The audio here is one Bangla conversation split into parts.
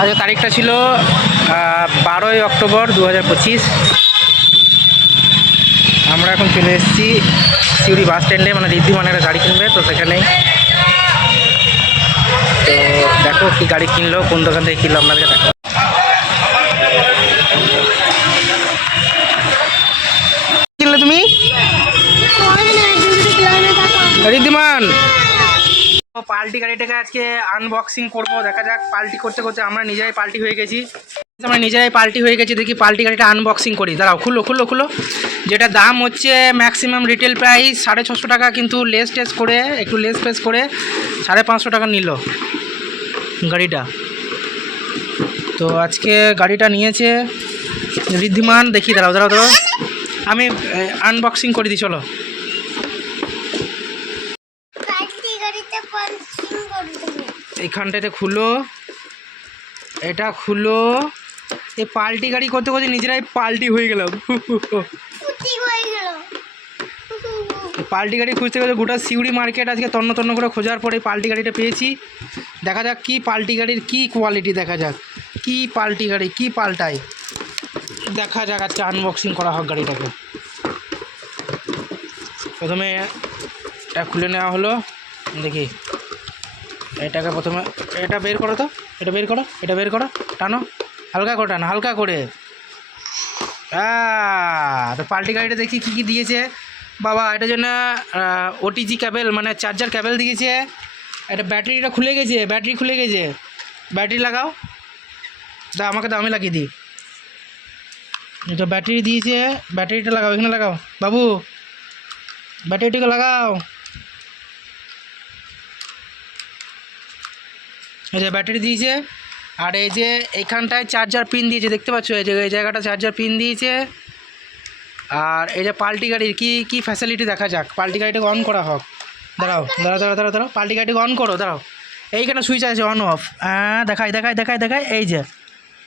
আজকে তারিখটা ছিল বারোই অক্টোবর দু হাজার পঁচিশ। আমরা এখন চলে এসেছি সিউড়ি বাস স্ট্যান্ডে মানে ঋদ্ধিমান একটা গাড়ি কিনবে তো সেখানেই। তো দেখো কি গাড়ি কিনলো কোন দোকান থেকে কিনলো আপনাদেরকে দেখো কিনলে তুমি? ঋদ্ধিমান! পাল্টি গাড়িটাকে আজকে আনবক্সিং করব, দেখা যাক পাল্টি করতে করতে আমরা নিজেরাই পাল্টি হয়ে গেছি। আমরা নিজেরাই পাল্টি হয়ে গেছি, দেখি পাল্টি গাড়িটা আনবক্সিং করি। দাঁড়াও, খুলো খুলো খুলো। যেটা দাম হচ্ছে ম্যাক্সিমাম রিটেল প্রাইস সাড়ে ছশো টাকা, কিন্তু লেস টেস করে, একটু লেস ফেস করে সাড়ে পাঁচশো টাকা নিল গাড়িটা। তো আজকে গাড়িটা নিয়েছে ঋদ্ধিমান, দেখি, দাঁড়াও দাঁড়াও দাঁড়াও। আমি আনবক্সিং করে দিই, চলো। এইখানটাতে খুলো। এটা খুলো। এই পাল্টি গাড়ি করতে করতে নিজেরাই পাল্টি হয়ে গেলাম। পাল্টি গাড়ি খুঁজতে গেলে গোটা সিউড়ি মার্কেট আজকে তন্ন তন্ন করে খোঁজার পরে পাল্টি গাড়িটা পেয়েছি। দেখা যাক কি পাল্টি গাড়ির কি কোয়ালিটি দেখা যাক। কি পাল্টি গাড়ি কি পাল্টায়। দেখা যাক আজকে আনবক্সিং করা হোক গাড়িটাকে। প্রথমে এটা খুলে নেওয়া হলো। দেখি। এটাকে প্রথমে, এটা বের করো তো, এটা বের করো, এটা বের করো, টানো, হালকা করে টানো, হালকা করে। তো পাল্টি গাড়িটা দেখি কী কী দিয়েছে। বাবা, এটার জন্য ওটিজি ক্যাবেল মানে চার্জার ক্যাবেল দিয়েছে। এটা ব্যাটারিটা খুলে গেছে, ব্যাটারি খুলে গেছে। ব্যাটারি লাগাও। দা আমাকে দাও, আমি লাগিয়ে দিই। এটা ব্যাটারি দিয়েছে, ব্যাটারিটা লাগাও, এখানে লাগাও। বাবু, ব্যাটারিটিকে লাগাও। এই যে ব্যাটারি দিয়েছে। আর এই যে এখানটায় চার্জার পিন দিয়েছে, দেখতে পাচ্ছ? এই যে, এই জায়গাটা চার্জার পিন দিয়েছে। আর এই যে পাল্টি গাড়ির কী কী ফ্যাসিলিটি দেখা যাক? পাল্টি গাড়িটাকে অন করা হোক। দাঁড়াও দাঁড়াও দাঁড়াও দাঁড়াও পাল্টি গাড়িটাকে অন করো, দাঁড়াও। এইখানে সুইচ আছে অন অফ হ্যাঁ দেখাই দেখাই দেখাই দেখাই। এই যে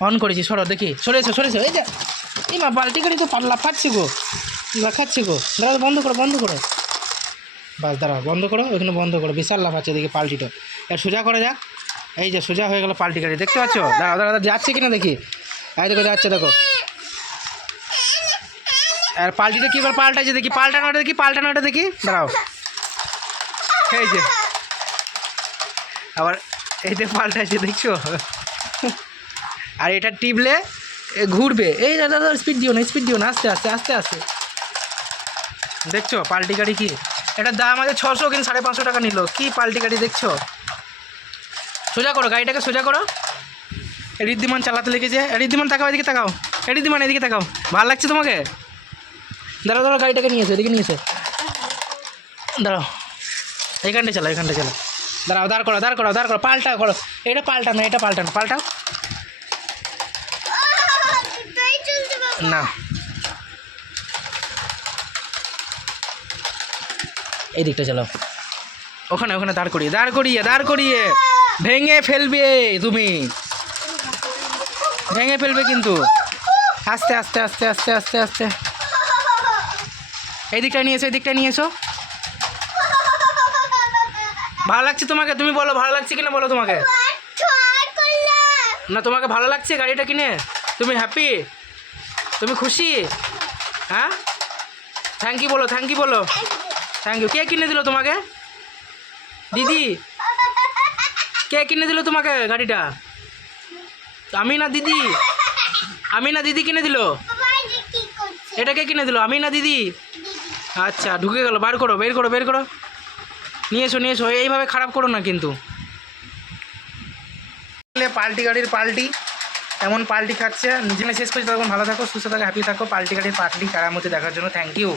অন করেছি, সরো, দেখি। সরেছো সরেছো এই যে, এই মা, পাল্টি গাড়ি তো পাল্লা ফাটছে গো। লাফাচ্ছে গো। দাঁড়াও, বন্ধ করো বন্ধ করো। বাস, দাঁড়াও, বন্ধ করো, ওইখানে বন্ধ করো। বিশাল লাফাচ্ছে, দেখি পাল্টিটা। এর সোজা করা যাক। এই যে সোজা হয়ে গেল পাল্টি গাড়ি দেখতে পাচ্ছ? দাঁড়াও দাঁড়াও, যাচ্ছে কিনা দেখি? এই দেখো যাচ্ছে দেখো। আর পাল্টিটা কী করে পাল্টাচ্ছে দেখি? পাল্টানোটা দেখি পাল্টানোটা দেখি। দাঁড়াও। এই যে। আবার এই যে পাল্টাচ্ছে দেখছ? আর এটা টিপলে ঘুরবে। এই দাদা দাদা স্পিড দিও না স্পিড দিও না আস্তে আস্তে আস্তে আস্তে। দেখছ পাল্টি গাড়ি কি? এটার দাম আছে ছশো কিন্তু সাড়ে পাঁচশো টাকা নিল। কি পাল্টি গাড়ি দেখছ? সোজা করো, গাড়িটাকে সোজা করো। ঋদ্ধিমান চালাতে লেগেছে। ঋদ্ধিমান তাকাও, এদিকে তাকাও। ঋদ্ধিমান, এদিকে তাকাও। ভালো লাগছে তোমাকে? দাঁড়াও দাঁড়াও, গাড়িটাকে নিয়েছে এদিকে নিয়েছে দাঁড়াও। এইখানটা চালাও এখানটা চালাও। দাঁড়াও, দাঁড় করো দাঁড় করো দাঁড় করো পাল্টা করো। এটা পাল্টানো এটা পাল্টানো পাল্টাও। না। এই দিকটা চালাও। ওখানে ওখানে দাঁড় করিয়ে দাঁড় করিয়ে দাঁড় করিয়ে। ভেঙে ফেলবে তুমি। ভেঙে ফেলবে কিন্তু। আস্তে আস্তে আস্তে আস্তে আস্তে আস্তে। এই দিকটা নিয়ে এসো এই দিকটা নিয়ে এসো। ভালো লাগছে তোমাকে? তুমি বলো, ভালো লাগছে কিনা বলো তোমাকে? না, তোমাকে ভালো লাগছে গাড়িটা কিনে? তুমি হ্যাপি তুমি খুশি? হ্যাঁ? থ্যাংক ইউ বলো থ্যাংক ইউ বলো। থ্যাংক ইউ কে কিনে দিল তোমাকে? দিদি? কে কিনে দিল তোমাকে গাড়িটা? আমি না দিদি। আমি না দিদি কিনে দিল? এটা কে কিনে দিল? আমি না দিদি? আচ্ছা ঢুকে গেল। বার করো, বের করো বের করো। নিয়ে এসো নিয়ে এসো। এইভাবে খারাপ করো না কিন্তু। পাল্টি গাড়ির পাল্টি। এমন পাল্টি খাচ্ছে। নিজে শেষ করছি। তখন ভালো থাকো, সুস্থ থাকো হ্যাপি থাকো। পাল্টি গাড়ির পাল্টি কারামতি দেখার জন্য। Thank you